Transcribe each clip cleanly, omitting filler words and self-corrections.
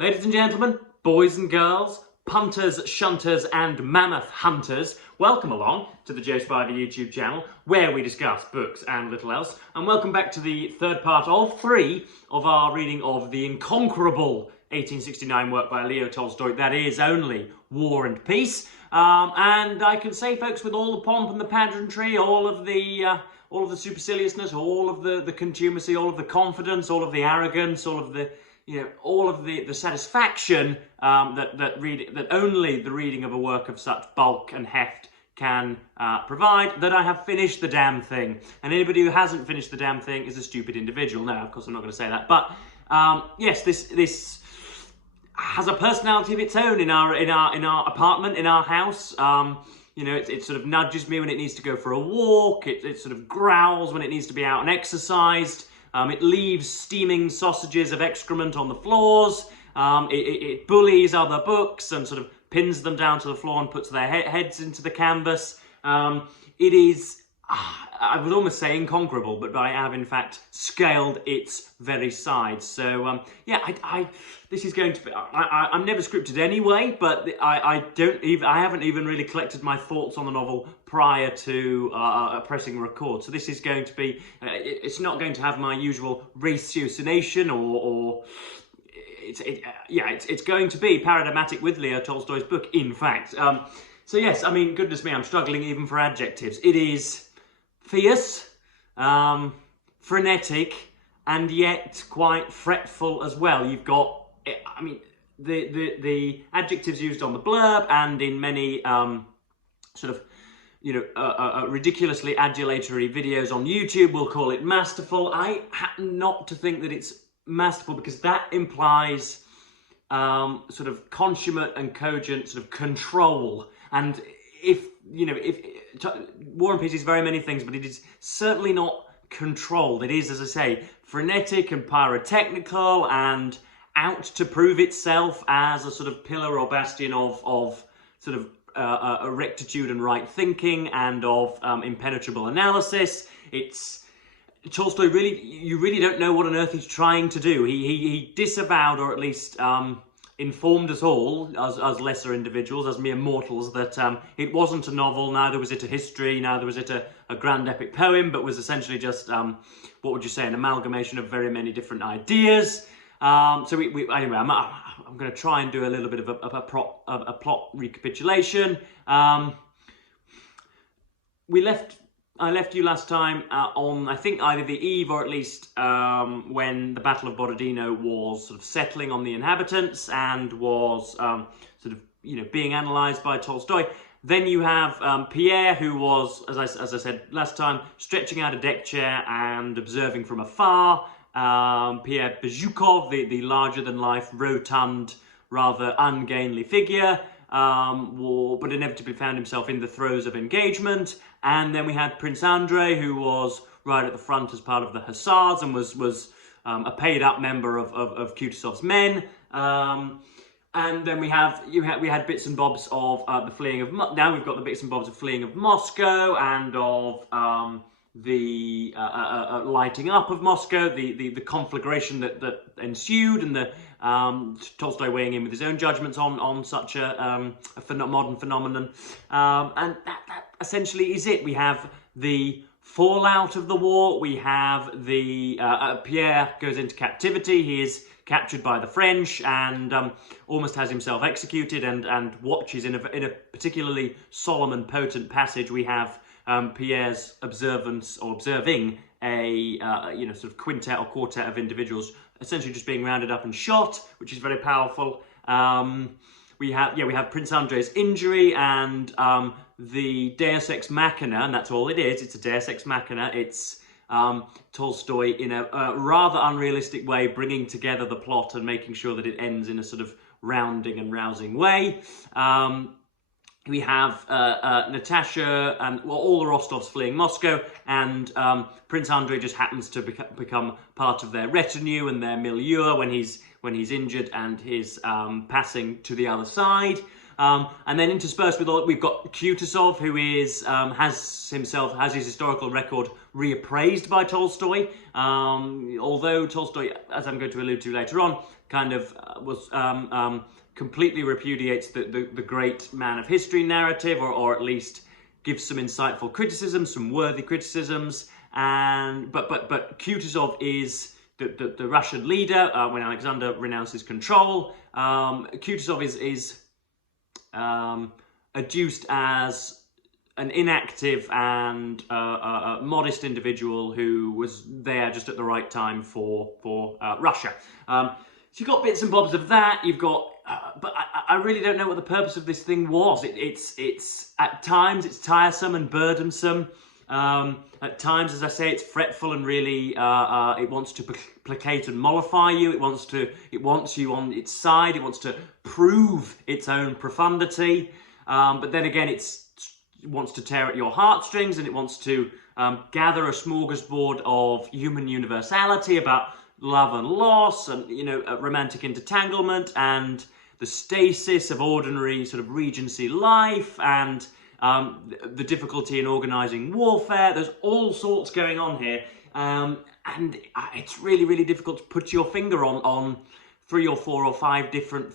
Ladies and gentlemen, boys and girls, punters, shunters and mammoth hunters, welcome along to the Joe Survivor YouTube channel where we discuss books and little else, and welcome back to the third part of 3 of our reading of the incomparable 1869 work by Leo Tolstoy, that is only War and Peace. And I can say, folks, with all the pomp and the pageantry, all of the superciliousness, all of the contumacy, all of the confidence, all of the arrogance, all of the satisfaction that only the reading of a work of such bulk and heft can provide, that I have finished the damn thing. And anybody who hasn't finished the damn thing is a stupid individual. No, of course I'm not going to say that. But yes, this has a personality of its own in our apartment, in our house. It sort of nudges me when it needs to go for a walk. It sort of growls when it needs to be out and exercised. It leaves steaming sausages of excrement on the floors. It bullies other books and sort of pins them down to the floor and puts their heads into the canvas. It is, I would almost say incomparable, but I have in fact scaled its very sides. So yeah, this is going to be. I'm never scripted anyway, but I haven't even really collected my thoughts on the novel prior to pressing record. So this is going to be. It's not going to have my usual ratiocination or. It's going to be paradigmatic with Leo Tolstoy's book, in fact. So yes, I mean, goodness me, I'm struggling even for adjectives. It is fierce, frenetic, and yet quite fretful as well. You've got, I mean, the adjectives used on the blurb and in many ridiculously adulatory videos on YouTube will call it masterful. I happen not to think that it's masterful because that implies sort of consummate and cogent sort of control. And if War and Peace is very many things, but it is certainly not controlled. It is, as I say, frenetic and pyrotechnical and out to prove itself as a sort of pillar or bastion of sort of rectitude and right thinking and of impenetrable analysis. It's Tolstoy you really don't know what on earth he's trying to do. He disavowed, or at least informed us all, as lesser individuals, as mere mortals, that it wasn't a novel, neither was it a history, neither was it a grand epic poem, but was essentially just, what would you say, an amalgamation of very many different ideas. So anyway, I'm going to try and do a little bit of a plot recapitulation. I left you last time on, I think, either the eve or at least when the Battle of Borodino was sort of settling on the inhabitants and was being analysed by Tolstoy. Then you have Pierre, who was, as I said last time, stretching out a deck chair and observing from afar. Pierre Bezhukov, the larger-than-life, rotund, rather ungainly figure, but inevitably found himself in the throes of engagement. And then we had Prince Andrei, who was right at the front as part of the Hussars and was a paid-up member of Kutuzov's men. And then we had bits and bobs of the fleeing of. Now we've got the bits and bobs of fleeing of Moscow and of the lighting up of Moscow, the conflagration that ensued, and the Tolstoy weighing in with his own judgments on such a modern phenomenon. And that essentially is it. We have the fallout of the war. We have the Pierre goes into captivity. He is captured by the French and almost has himself executed, and watches in a particularly solemn and potent passage. We have Pierre's observing a sort of quintet or quartet of individuals essentially just being rounded up and shot, which is very powerful. We have Prince Andrei's injury and the Deus Ex Machina, and that's all it is. It's a Deus Ex Machina. It's Tolstoy in a rather unrealistic way bringing together the plot and making sure that it ends in a sort of rounding and rousing way. We have Natasha and all the Rostovs fleeing Moscow, and Prince Andrei just happens to become part of their retinue and their milieu when he's injured and his passing to the other side. And then interspersed with all, we've got Kutuzov, who is has his historical record reappraised by Tolstoy, although Tolstoy, as I'm going to allude to later on, kind of completely repudiates the great man of history narrative, or at least gives some insightful criticisms, some worthy criticisms. And but Kutuzov is the Russian leader when Alexander renounces control. Kutuzov is adduced as an inactive and modest individual who was there just at the right time for Russia. So you've got bits and bobs of that. You've got, but I really don't know what the purpose of this thing was. It's at times it's tiresome and burdensome. At times, as I say, it's fretful and really it wants to placate and mollify you. It wants you on its side. It wants to prove its own profundity. But then again, it wants to tear at your heartstrings, and it wants to gather a smorgasbord of human universality about love and loss, and romantic entanglement, and the stasis of ordinary sort of Regency life, and the difficulty in organising warfare. There's all sorts going on here, and it's really, really difficult to put your finger on 3 or 4 or 5 different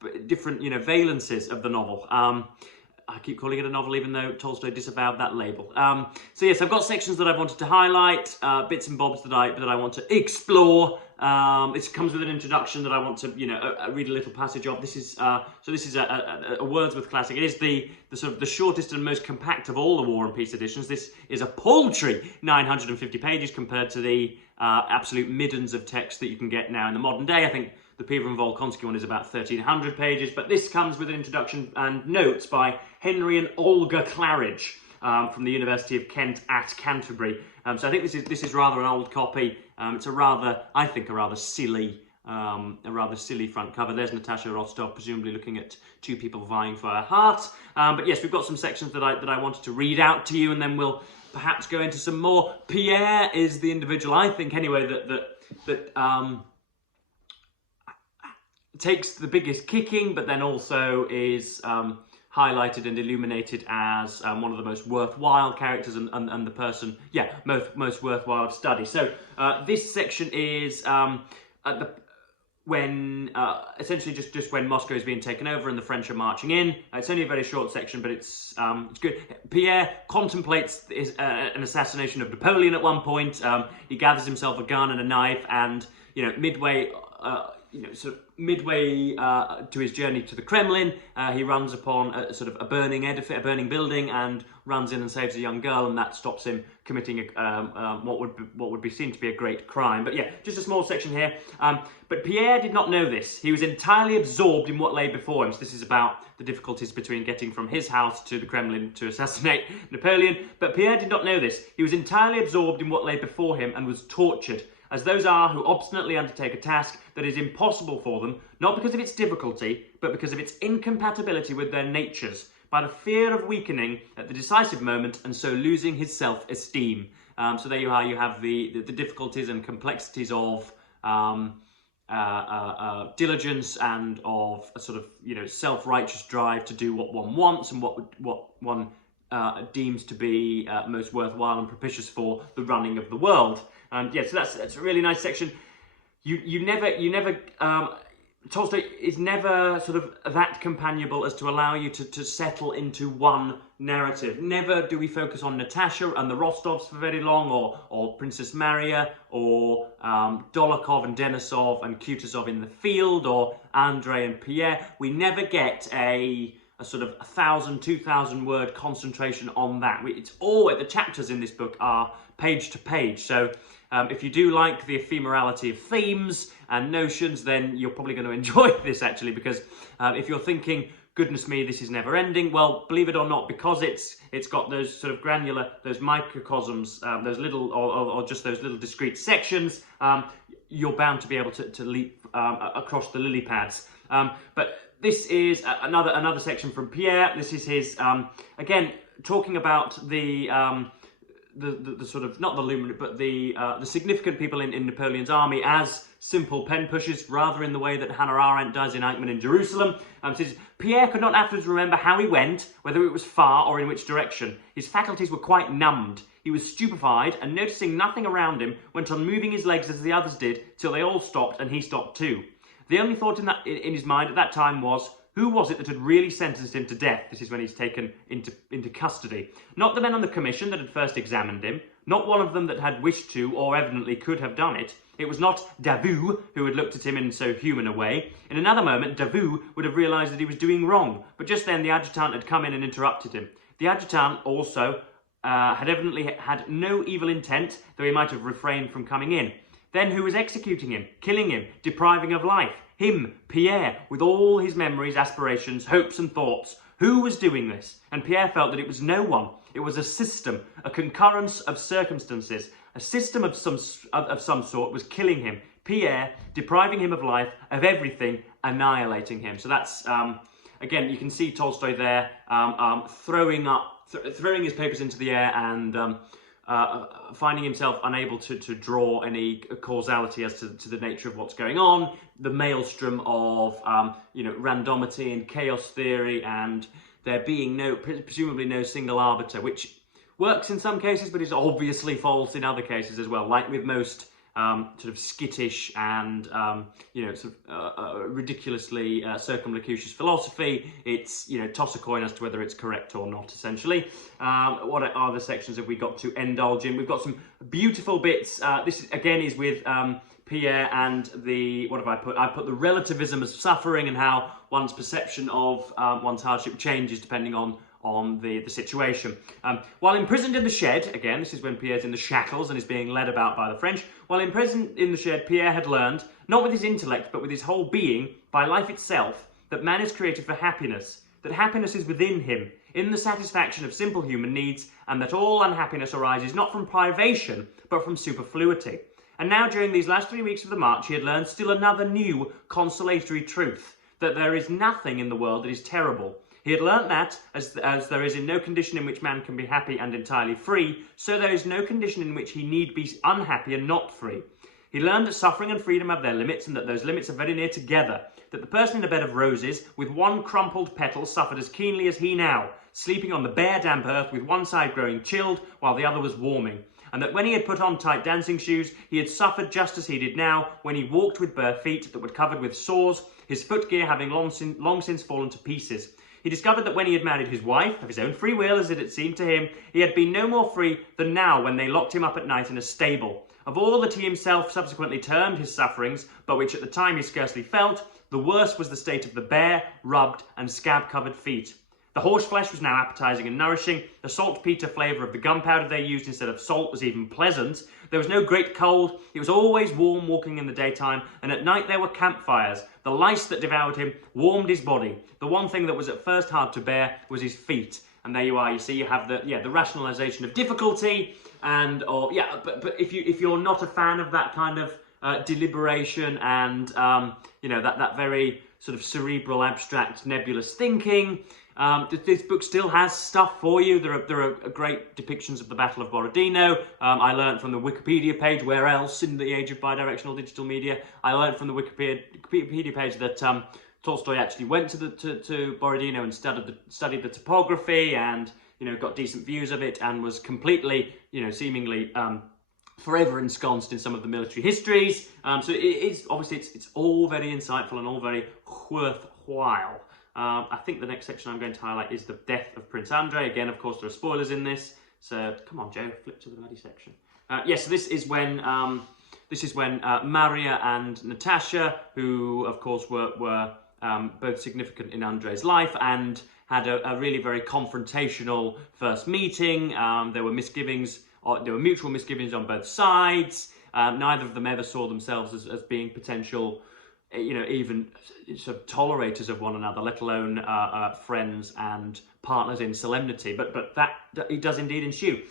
valences of the novel. I keep calling it a novel, even though Tolstoy disavowed that label. So yes, I've got sections that I wanted to highlight, bits and bobs that I want to explore. It comes with an introduction that I want to, read a little passage of. This is a Wordsworth classic. It is the sort of the shortest and most compact of all the War and Peace editions. This is a paltry 950 pages compared to the absolute middens of text that you can get now in the modern day. I think the Pierre and Volkonsky one is about 1,300 pages, but this comes with an introduction and notes by Henry and Olga Claridge from the University of Kent at Canterbury. So I think this is rather an old copy. It's I think a rather silly front cover. There's Natasha Rostov, presumably looking at 2 people vying for her heart. But yes, we've got some sections that I wanted to read out to you, and then we'll perhaps go into some more. Pierre is the individual, I think anyway, that takes the biggest kicking, but then also is highlighted and illuminated as one of the most worthwhile characters and the person, most worthwhile to study. So this section is essentially just when Moscow is being taken over and the French are marching in. It's only a very short section, but it's good. Pierre contemplates an assassination of Napoleon at one point. He gathers himself a gun and a knife, and midway to his journey to the Kremlin, he runs upon a burning edifice, a burning building, and runs in and saves a young girl, and that stops him committing what would be seen to be a great crime. But yeah, just a small section here. But Pierre did not know this. He was entirely absorbed in what lay before him. So this is about the difficulties between getting from his house to the Kremlin to assassinate Napoleon. But Pierre did not know this. He was entirely absorbed in what lay before him and was tortured, as those are who obstinately undertake a task that is impossible for them, not because of its difficulty, but because of its incompatibility with their natures, by the fear of weakening at the decisive moment and so losing his self-esteem. So there you are, you have the difficulties and complexities of diligence and of a sort of, self-righteous drive to do what one wants and what one deems to be most worthwhile and propitious for the running of the world. So that's a really nice section. Tolstoy is never sort of that companionable as to allow you to settle into one narrative. Never do we focus on Natasha and the Rostovs for very long, or Princess Maria, or Dolokhov and Denisov and Kutuzov in the field, or Andrei and Pierre. We never get a sort of 1,000, 2,000 word concentration on that. It's all the chapters in this book are page to page. So if you do like the ephemerality of themes and notions, then you're probably going to enjoy this actually, because if you're thinking, goodness me, this is never ending, well, believe it or not, because it's got those sort of granular, those microcosms, those little, or just those little discrete sections, you're bound to be able to leap across the lily pads. But this is another section from Pierre. This is his, again, talking about the sort of, not the luminary, but the significant people in Napoleon's army as simple pen pushers, rather in the way that Hannah Arendt does in Eichmann in Jerusalem. Says, Pierre could not afterwards remember how he went, whether it was far or in which direction. His faculties were quite numbed. He was stupefied and, noticing nothing around him, went on moving his legs as the others did till they all stopped and he stopped too. The only thought in his mind at that time was, who was it that had really sentenced him to death? This is when he's taken into custody. Not the men on the commission that had first examined him, not one of them that had wished to or evidently could have done it. It was not Davout who had looked at him in so human a way. In another moment, Davout would have realised that he was doing wrong, but just then the adjutant had come in and interrupted him. The adjutant also had evidently had no evil intent, though he might have refrained from coming in. Then who was executing him, killing him, depriving of life? Him, Pierre, with all his memories, aspirations, hopes and thoughts. Who was doing this? And Pierre felt that it was no one. It was a system, a concurrence of circumstances. A system of some sort was killing him. Pierre, depriving him of life, of everything, annihilating him. So that's, again, you can see Tolstoy there throwing his papers into the air and finding himself unable to draw any causality as to the nature of what's going on. The maelstrom of, randomity and chaos theory, and there being presumably no single arbiter, which works in some cases, but is obviously false in other cases as well. Like with most sort of skittish and ridiculously circumlocucious philosophy, it's toss a coin as to whether it's correct or not. Essentially, what other sections have we got to indulge in? We've got some beautiful bits. This again is with Pierre and the, what have I put? I put the relativism of suffering and how one's perception of one's hardship changes depending on the situation. While imprisoned in the shed, again, this is when Pierre's in the shackles and is being led about by the French. While imprisoned in the shed, Pierre had learned, not with his intellect, but with his whole being, by life itself, that man is created for happiness, that happiness is within him, in the satisfaction of simple human needs, and that all unhappiness arises not from privation, but from superfluity. And now, during these last 3 weeks of the march, he had learned still another new consolatory truth, that there is nothing in the world that is terrible. He had learnt that, as there is in no condition in which man can be happy and entirely free, so there is no condition in which he need be unhappy and not free. He learned that suffering and freedom have their limits, and that those limits are very near together, that the person in a bed of roses, with one crumpled petal, suffered as keenly as he now, sleeping on the bare damp earth with one side growing chilled while the other was warming, and that when he had put on tight dancing shoes, he had suffered just as he did now, when he walked with bare feet that were covered with sores, his footgear having long since fallen to pieces. He discovered that when he had married his wife, of his own free will as it had seemed to him, he had been no more free than now when they locked him up at night in a stable. Of all that he himself subsequently termed his sufferings, but which at the time he scarcely felt, the worst was the state of the bare, rubbed and scab-covered feet. The horseflesh was now appetizing and nourishing. The saltpetre flavour of the gunpowder they used instead of salt was even pleasant. There was no great cold. It was always warm walking in the daytime, and at night there were campfires. The lice that devoured him warmed his body. The one thing that was at first hard to bear was his feet. And there you are. You see, you have the rationalisation of difficulty, but if you're not a fan of that kind of deliberation and that very sort of cerebral, abstract, nebulous thinking. This book still has stuff for you. There are great depictions of the Battle of Borodino. I learned from the Wikipedia page, where else in the age of bidirectional digital media, I learned from the Wikipedia page that Tolstoy actually went to Borodino and studied the topography and got decent views of it, and was completely seemingly forever ensconced in some of the military histories. So it is obviously it's all very insightful and all very worthwhile. I think the next section I'm going to highlight is the death of Prince Andrei. Again, of course, there are spoilers in this, so come on, Joe, flip to the bloody section. Yes, so this is when Maria and Natasha, who of course were both significant in Andrei's life and had a really very confrontational first meeting. There were misgivings, there were mutual misgivings on both sides. Neither of them ever saw themselves as being potential, even sort of tolerators of one another, let alone friends and partners in solemnity. But that it does indeed ensue.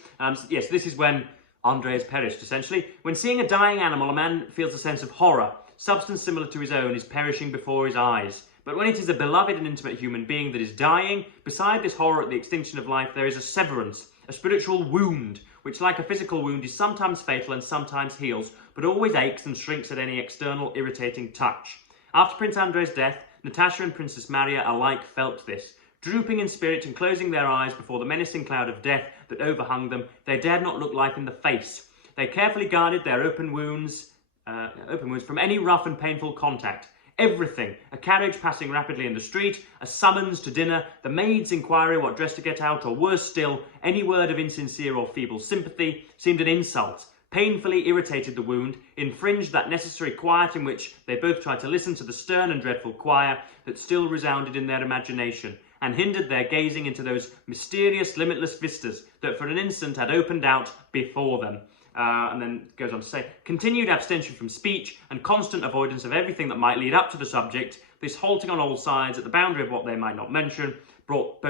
Yes, this is when Andrei has perished, essentially. When seeing a dying animal, a man feels a sense of horror. Substance similar to his own is perishing before his eyes. But when it is a beloved and intimate human being that is dying, beside this horror at the extinction of life, there is a severance, a spiritual wound, which, like a physical wound, is sometimes fatal and sometimes heals, but always aches and shrinks at any external irritating touch. After Prince Andrei's death, Natasha and Princess Maria alike felt this. Drooping in spirit and closing their eyes before the menacing cloud of death that overhung them, they dared not look life in the face. They carefully guarded their open wounds from any rough and painful contact. Everything, a carriage passing rapidly in the street, a summons to dinner, the maid's inquiry what dress to get out, or worse still, any word of insincere or feeble sympathy, seemed an insult, painfully irritated the wound, infringed that necessary quiet in which they both tried to listen to the stern and dreadful choir that still resounded in their imagination, and hindered their gazing into those mysterious, limitless vistas that for an instant had opened out before them. And then goes on to say, continued abstention from speech and constant avoidance of everything that might lead up to the subject, this halting on all sides at the boundary of what they might not mention, brought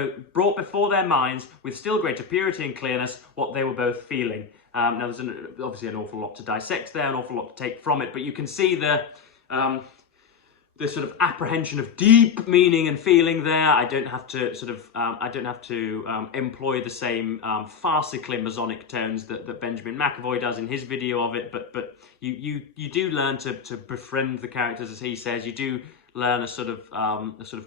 before their minds with still greater purity and clearness what they were both feeling. Now there's obviously an awful lot to dissect there, an awful lot to take from it, but you can see the sort of apprehension of deep meaning and feeling there. I don't have to employ the same farcically Masonic tones that Benjamin McAvoy does in his video of it, but you do learn to befriend the characters, as he says. You do learn a sort of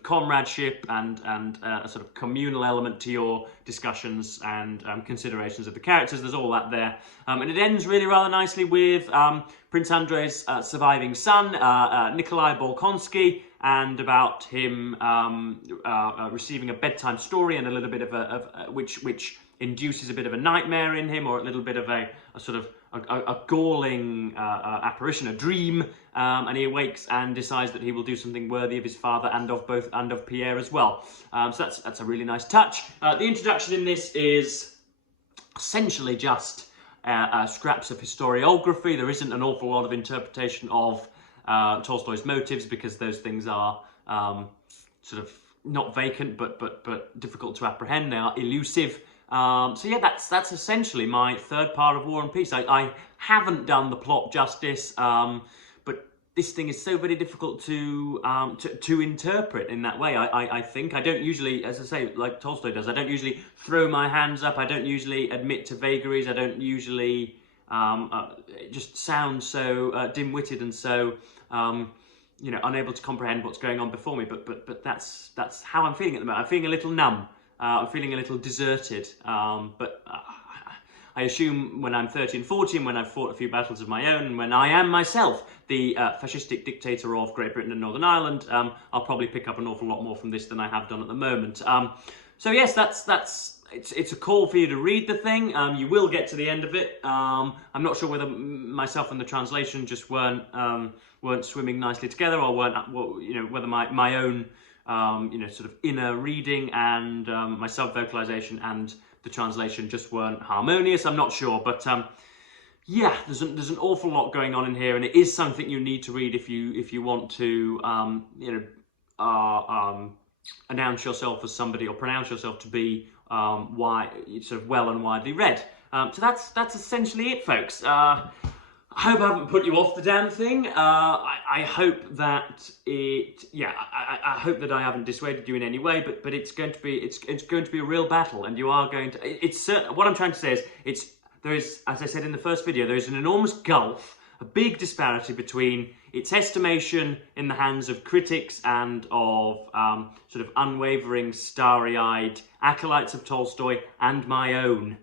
comradeship and a sort of communal element to your discussions and considerations of the characters. There's all that there, and it ends really rather nicely with Prince Andrei's surviving son, Nikolai Bolkonsky, and about him receiving a bedtime story and a little bit of which induces a bit of a nightmare in him, or a little bit of a sort of a galling apparition, a dream, and he awakes and decides that he will do something worthy of his father and of Pierre as well. So that's a really nice touch. The introduction in this is essentially just scraps of historiography. There isn't an awful lot of interpretation of Tolstoy's motives, because those things are sort of not vacant but difficult to apprehend. They are elusive. So yeah, that's essentially my third part of War and Peace. I haven't done the plot justice, but this thing is so very difficult to interpret in that way. I think I don't usually, as I say, like Tolstoy does, I don't usually throw my hands up. I don't usually admit to vagaries. I don't usually just sound so dim-witted and so unable to comprehend what's going on before me. But that's how I'm feeling at the moment. I'm feeling a little numb. I'm feeling a little deserted, but I assume when I'm 30 and 40 and when I've fought a few battles of my own, and when I am myself the fascistic dictator of Great Britain and Northern Ireland, I'll probably pick up an awful lot more from this than I have done at the moment. So yes, it's a call for you to read the thing. You will get to the end of it. I'm not sure whether myself and the translation just weren't swimming nicely together, or whether my own sort of inner reading and my self-vocalization and the translation just weren't harmonious. I'm not sure, but yeah, there's an awful lot going on in here, and it is something you need to read if you want to announce yourself as somebody, or pronounce yourself to be sort of well and widely read. So that's essentially it, folks. I hope I haven't put you off the damn thing. I hope that I hope that I haven't dissuaded you in any way. But it's going to be a real battle, and you are going to. It's what I'm trying to say is there is, as I said in the first video, there is an enormous gulf, a big disparity between its estimation in the hands of critics and of sort of unwavering, starry-eyed acolytes of Tolstoy, and my own.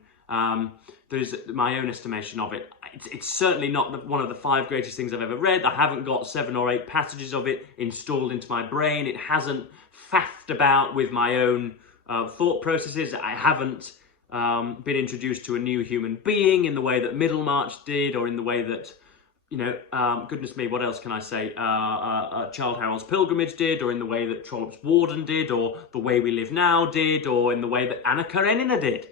There's my own estimation of it. It's certainly not one of the 5 greatest things I've ever read. I haven't got 7 or 8 passages of it installed into my brain. It hasn't faffed about with my own thought processes. I haven't been introduced to a new human being in the way that Middlemarch did, or in the way that, goodness me, what else can I say? Childe Harold's Pilgrimage did, or in the way that Trollope's Warden did, or The Way We Live Now did, or in the way that Anna Karenina did.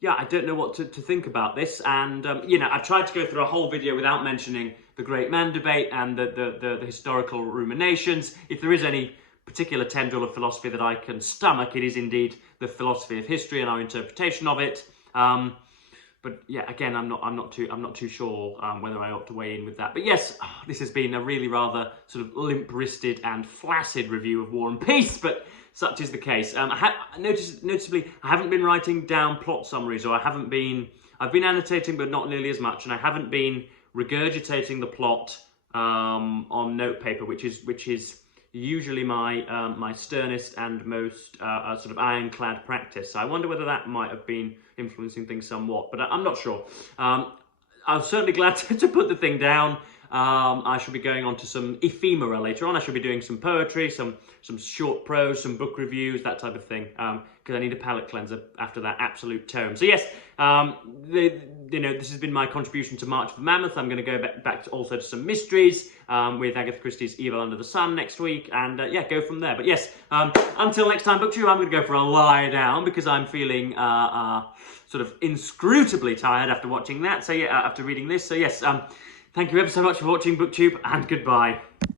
Yeah, I don't know what to think about this, and I tried to go through a whole video without mentioning the Great Man debate and the historical ruminations. If there is any particular tendril of philosophy that I can stomach, it is indeed the philosophy of history and our interpretation of it. But yeah, again, I'm not too sure whether I ought to weigh in with that. But yes, this has been a really rather sort of limp-wristed and flaccid review of War and Peace, but such is the case. Noticeably, I haven't been writing down plot summaries, or I've been annotating, but not nearly as much, and I haven't been regurgitating the plot on notepaper, which is usually my sternest and most sort of ironclad practice. So I wonder whether that might have been influencing things somewhat, but I'm not sure. I'm certainly glad to put the thing down. I shall be going on to some ephemera later on. I shall be doing some poetry, some short prose, some book reviews, that type of thing, because I need a palate cleanser after that absolute tome. So yes, this has been my contribution to March of the Mammoth. I'm going to go back also to some mysteries with Agatha Christie's Evil Under the Sun next week, and yeah, go from there. But yes, until next time, BookTube, I'm going to go for a lie down because I'm feeling sort of inscrutably tired after watching that. So yeah, after reading this. So yes, thank you ever so much for watching BookTube, and goodbye.